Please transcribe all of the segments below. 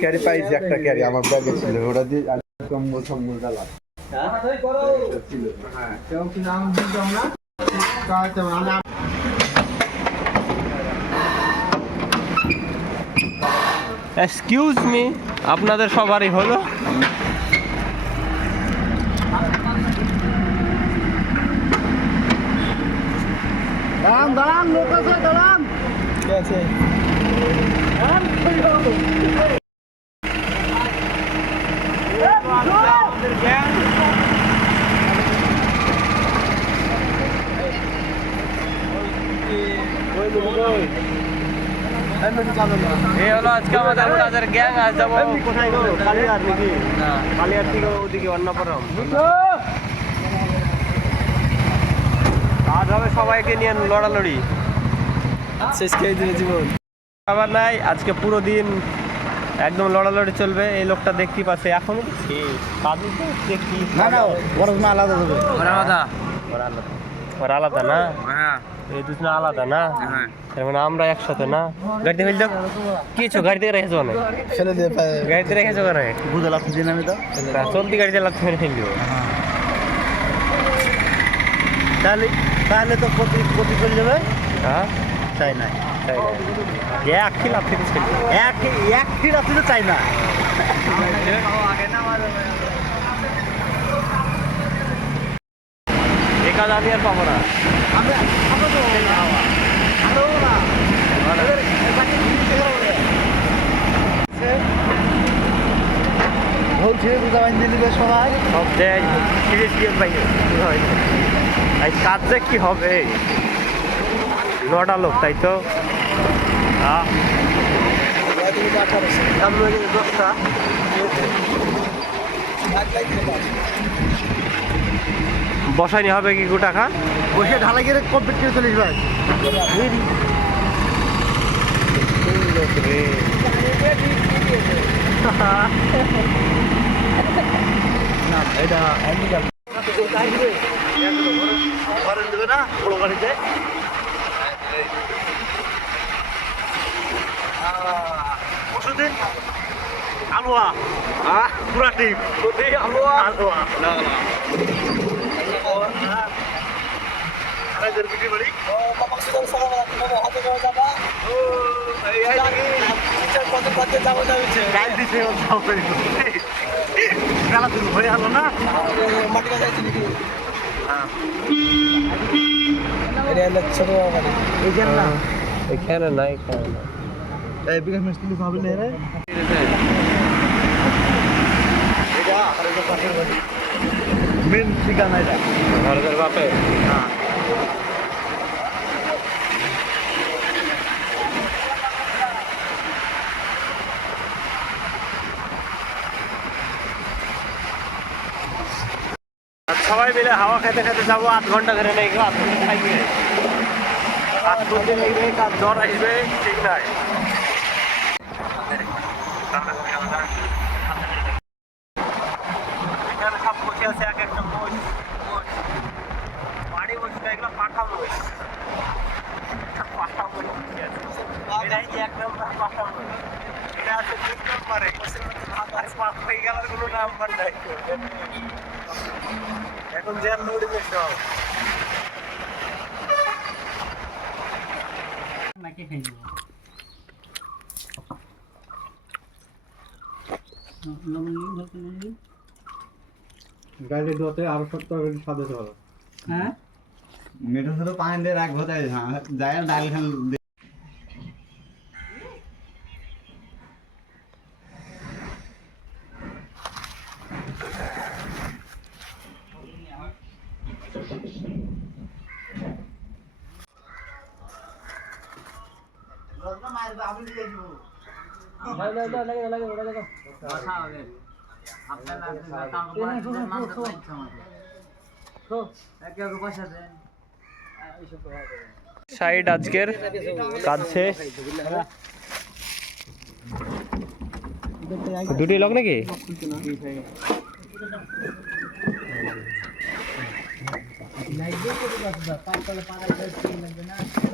Carry পাইছি একটা carry আমার ব্যাগে ছিল ওটা দিয়ে কম্বল সম্বল ডালা এক্সকিউজ মি, আপনাদের সবারই হলো? দাঁড়ান লোক আছে দাঁড়ান ঠিক আছে এই হলো আজকে আমাদের কাজের গ্যাং। আজ যাবো কোথায় গো কালিয়ার নাকি কালিয়ার থেকে ওদিকে অন্নপুরম। আজ হবে সবাইকে নিয়ে লড়ালড়ি, শেষ খেয়ে দিলে জীবন আবার নাই। আজকে পুরো দিন একদম লড়ালড়ি চলবে। এই লোকটা দেখতে পাচ্ছে এখনো দেখি বরফ না আলাদা হবে ওরা আলাদা না, এই দুজন আলাদা না, তার মানে আমরা একসাথে না। গাড়িতে ফেলছো কিছু গাড়িতে রেখেছো না, ফেলে দিয়ে গাড়িতে রেখেছো কেন? বুঝে লাভ দিয়ে নামে দাও চলতি গাড়িতে লাভ ফেলে ফেল দিব। তাহলে তাহলে তো কপি করে যাবে। হ্যাঁ চাই না তাই না, এক কি লাভ থেকে ছিল এক ফিট আপনি তো চাই না এই কাজ আমি আর পাবো না। বলছে দুটা বান্ধি দিবে সবাই সব দেয় সিরিয়াস গেম পাই এই কাজ যে কি হবে? নটা লোক তাই তো বসাইনি হবে কি গো টাকা বসে ঢালাই করে কমপ্লিট করে চলিস ভাই না এটা দেবে না বড় গাড়িতে ওষুধের আলুয়া পুরা টিম আলুয়া আলুয়া খেলা শুরু হয়ে গেল না ছোট এইখানে না এখানে নাই, এখানে না। বিকাশ মিস্ত্রি হবে না রে মেন ঠিকানা এটা ভারতের বাপে সবাই মিলে হাওয়া খেতে খেতে যাবো। 8 ঘন্টা ধরে নেই, 8 ঘন্টা খাইবে, 8 ঘন্টা নেই, কাজ জ্বর আসবে ঠিক নাই। এখানে সব বসে আছে এক একটা মোষ, বাড়ি বসে এগুলো পাঠা মোষ, পাঠা মোষ বসে আছে। এটাই 1 নম্বর পাঠা মোষ, এটা আছে 2 নম্বরে, আর 5 হয়ে গেল কোনো নাম্বার নাই। এখন জেল দৌড়িবে সব। নাকি খাই দিব গাড়ি ধোতে আরো সব তরকারি সাদা হলো হ্যাঁ মেঠো ছোট পানি দিয়ে রাখবো তাই যায় ডাল খান সাইড আজকের কাজ শেষ। দুটি লক নাকি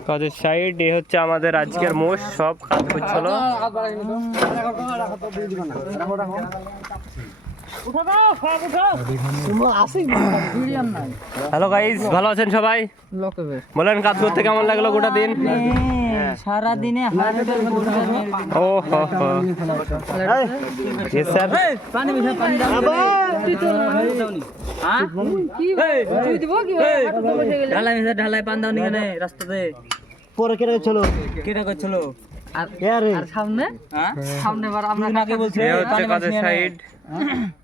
কাজের সাইড এ হচ্ছে আমাদের আজকের মোষ, সব কাজ করছিল। হ্যালো গাইস, ভালো আছেন সবাই? বলেন কাজ করতে কেমন লাগলো গোটা দিন? সারা দিনে ও হো হো জি স্যার। পানি মিশা পানি দাও হ্যাঁ কি তুই দিব কি ঢালাই মিশা ঢালাই পানি দাও নিখানে রাস্তাতে পরে কেটে করছিল আর আর সামনে হ্যাঁ সামনে বার আমরা আগে বলছি এই হচ্ছে কাজের সাইড,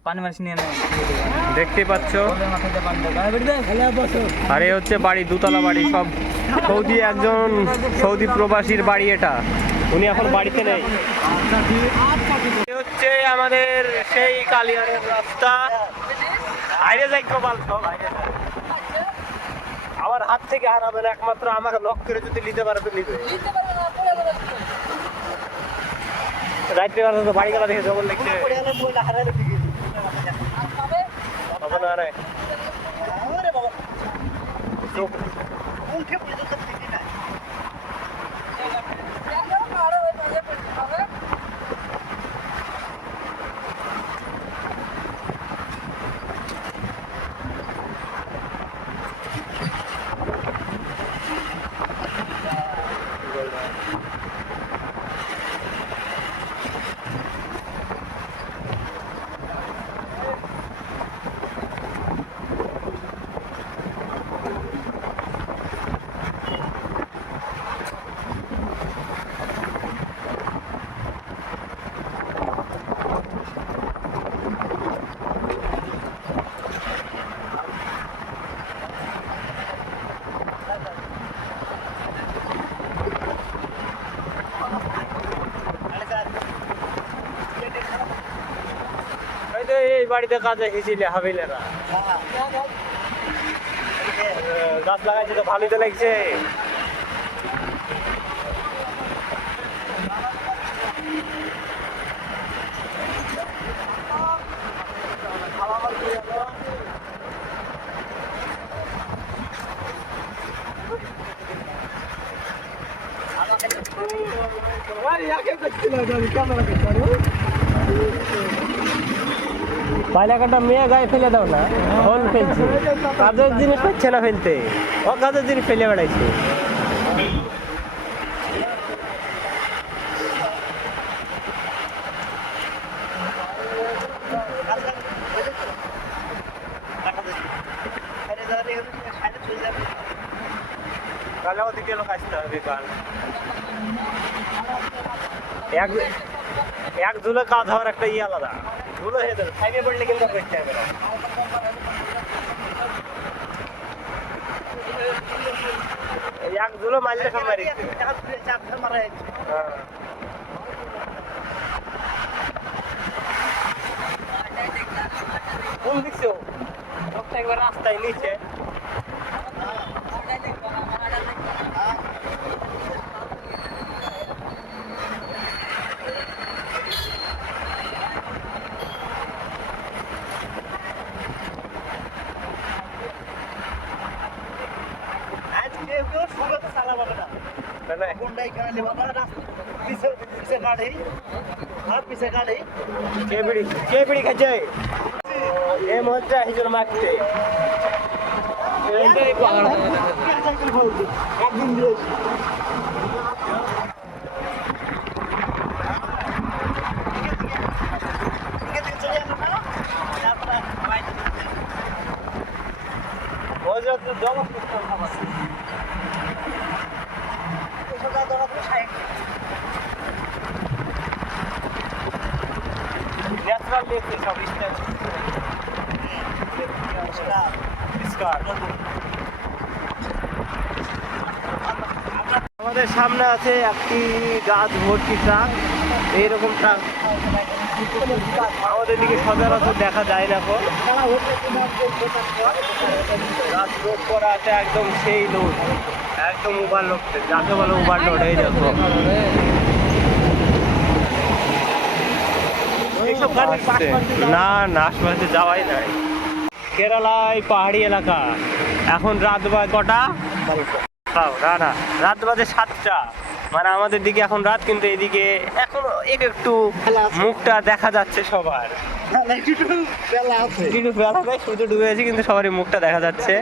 পানি মারছি নিয়ে নে দেখতে পাচ্ছ। মাথাতে পানি দাও গায়ে বেড়ে দে খেলা বসো আর এই হচ্ছে বাড়ি, দুতলা বাড়ি, সব সৌদি, একজন সৌদি প্রবাসীর বাড়ি এটা। উনি এখন বাড়িতে নেই। এই হচ্ছে আমাদের সেই কালিয়ারের রাস্তা। বাইরে যাই কপাল সব বাইরে যাই। আমার হাত থেকে হারাবে না, একমাত্র আমাকে লক করে যদি নিতে পারে তো নিবে। রাত্রে বেলা তো বাড়ি গেলা দেখে জবর লাগছে। হবে না রে। এই বাড়িতে কাজে এসেছিলে হাবিলেরা, গাছ লাগাইছে তো ভালোই তো লাগছে। পাইলাকাটা মেয়ে গায়ে ফেলে দাও না, ফোন ফেলছে, কাজের জিনিস পাচ্ছে না ফেলতে, ও কাজের জিনিস ফেলে বেড়াইছে। তাহলে ওদিকে লোক আসতে হবে কাল। এক ধুলো কাজ হওয়ার একটা ইয়ে আলাদা, ধুলো হয়ে যাবে, খাইবে পড়লে কিন্তু করতে হবে না। এক ধুলো মারলে সব মারি কোন দেখছো একবার রাস্তায় নিচে केबड़ी खाचे ए मोजा हिजर मागते मोजा तो दो natural लेते सब আমাদের সামনে আছে একটি গাছ ভর্তি ট্রাক, এইরকম ট্রাক আমাদের দিকে সচরাচর দেখা যায় না। গাছ লোড করা আছে একদম সেই লোড, একদম ওভারলোড, যাকে বলে ওভারলোড। এই দেখো না না, আশপাশে যাওয়াই নাই। কেরালায় পাহাড়ি এলাকা। এখন রাত বাজে কটা? না, রাত বাজে 7টা। মানে আমাদের দিকে এখন রাত, কিন্তু এদিকে এখনো একটু মুখটা দেখা যাচ্ছে সবার। কিন্তু বেলা নেই, সূর্য ডুবে গেছে, কিন্তু সবারই মুখটা দেখা যাচ্ছে।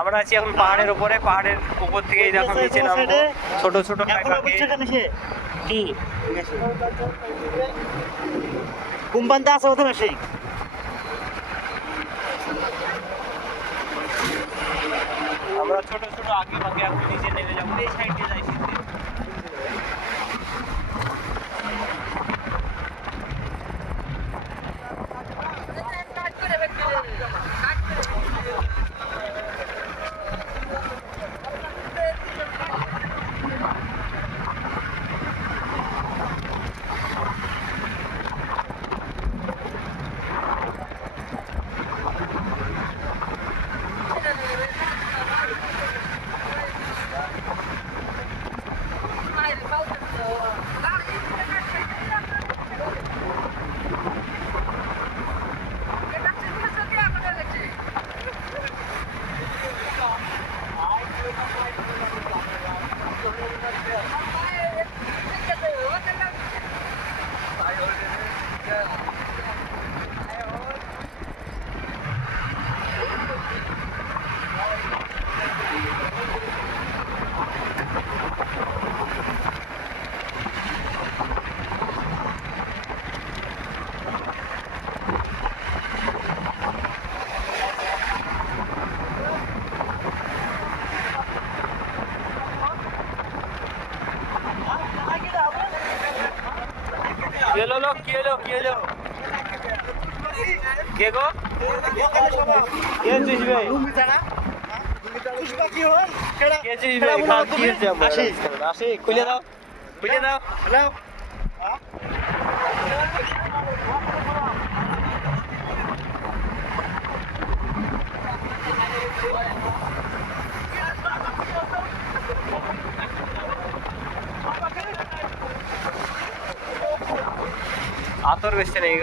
আমরা আছি এখন পাহাড়ের উপরে, পাহাড়ের উপর থেকেই দেখো নিচে নামবো। ছোট ছোট কি কুম্পান্তা আছে ওখানে সেই আমরা ছোট ছোট আগে ভাগে এখন নিচে নেমে যাবো। এই সাইড দিয়ে যাই সিদ্ধি। কি এলো কে গো? কে চিসবে? কে চিসবে? কি হচ্ছে? আসি, খুলে দাও। হ্যালো। আতর বেচতে নেই,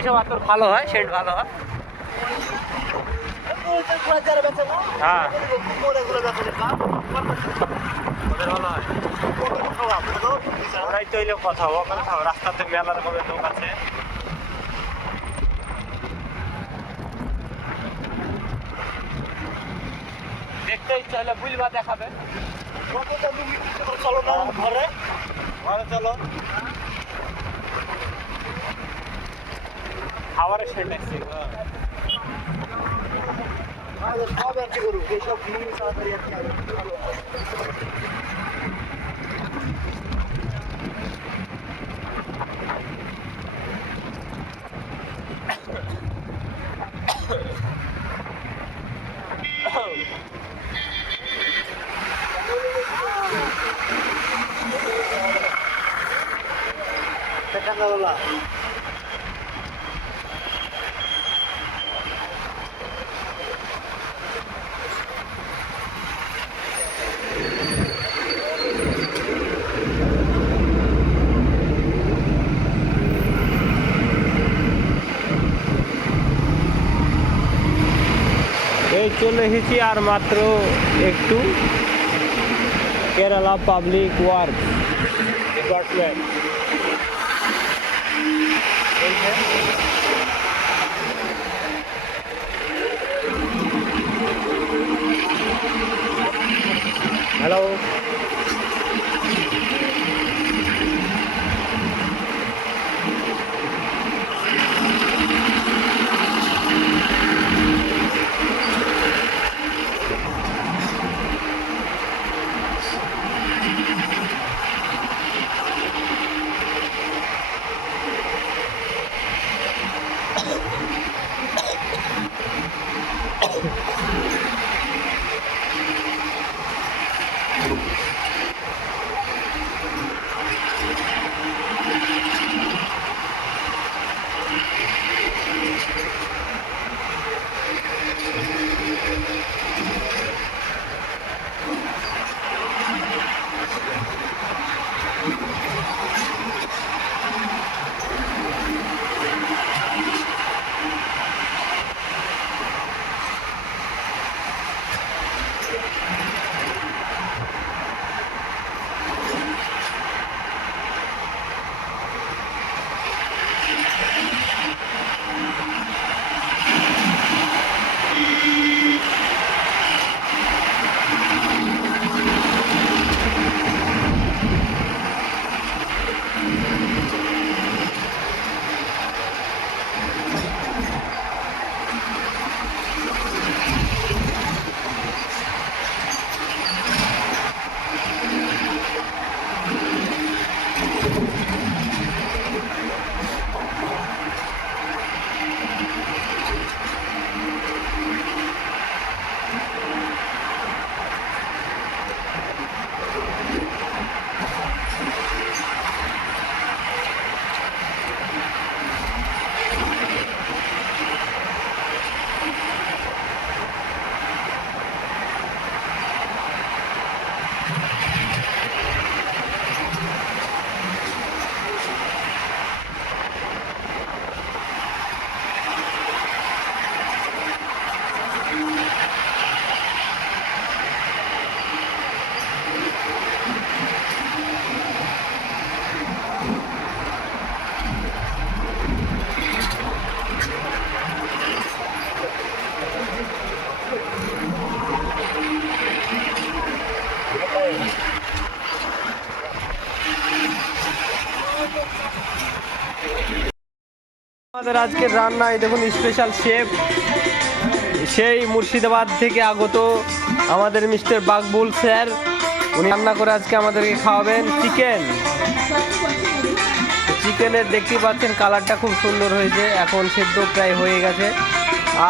এসব আতর ভালো হয়, সেন্ট ভালো হয়। হ্যাঁ, ওদের ভালো হয়। ওরাই তো এলে কথা, ওখানে খাও। রাস্তাতে মেলা রকমের লোক আছে। দেখতে ইচ্ছা হলে বুঝবা, দেখাবে। চলো না ঘরে চলো। খাবারের সেন্ট আসছে। সব আর কি করুক, এইসব তাড়াতাড়ি আর কি ঠান্ডাবেলা এই চলে এসেছি আর মাত্র একটু। Kerala public work department. Hello. আমাদের আজকের রান্নায় দেখুন স্পেশাল শেফ সেই মুর্শিদাবাদ থেকে আগত আমাদের মিস্টার বাকবুল স্যার, উনি রান্না করে আজকে আমাদেরকে খাওয়াবেন চিকেনের দেখতেই পাচ্ছেন কালারটা খুব সুন্দর হয়েছে। এখন সেদ্ধ প্রায় হয়ে গেছে,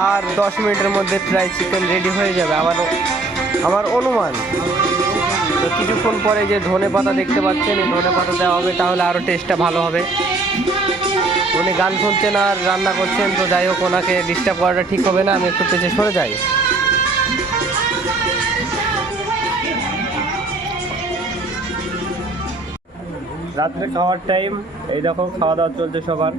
আর 10 মিনিটের মধ্যে প্রায় চিকেন রেডি হয়ে যাবে আমার অনুমান। তো কিছুক্ষণ পরে যে ধনে পাতা দেখতে পাচ্ছেন, এই ধনে পাতা দেওয়া হবে, তাহলে আরও টেস্টটা ভালো হবে। উনি গান শুনছেন আর রান্না করছেন, তো যাই হোক ওনাকে ডিস্টার্ব করাটা ঠিক হবে না, আমি একটু পেছনে সরে যাই। রাত্রে খাওয়ার টাইম, এই দেখো খাওয়া দাওয়া চলছে সবার।